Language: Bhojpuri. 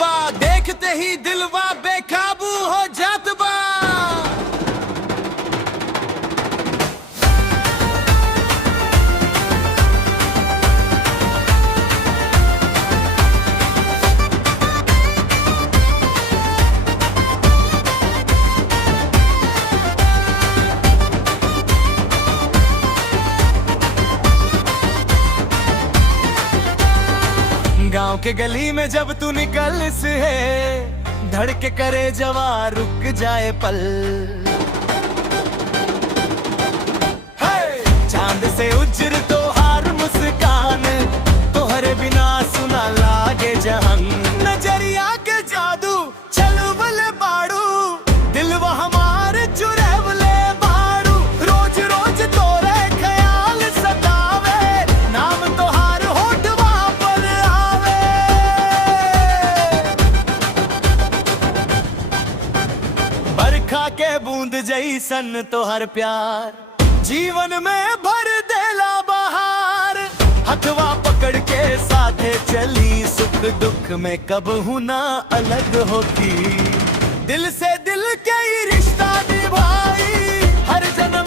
बा, देखते ही दिलवा बेकाबू हो जात बा। गांव के गली में जब तू निकल से है, धड़के करे जवा रुक जाए पल। चांद से उज्र तो हार मुस्कान, तोहरे बिना सुना लागे जहां। नजरिया के जादू चलो बले बाड़ू, दिलवा हमारे चुरावले बाड़ू। रोज रोज तोरे ख्याल सतावे, नाम तोहार होठवा पर आवे। बरखा के बूंद जैसन तोहर प्यार, जीवन में भर देला बहार। हथवा पकड़ के साथे चली, सुख दुख में कब हूँ ना अलग होती। दिल से दिल के ही रिश्ता निभाई, हर जन्म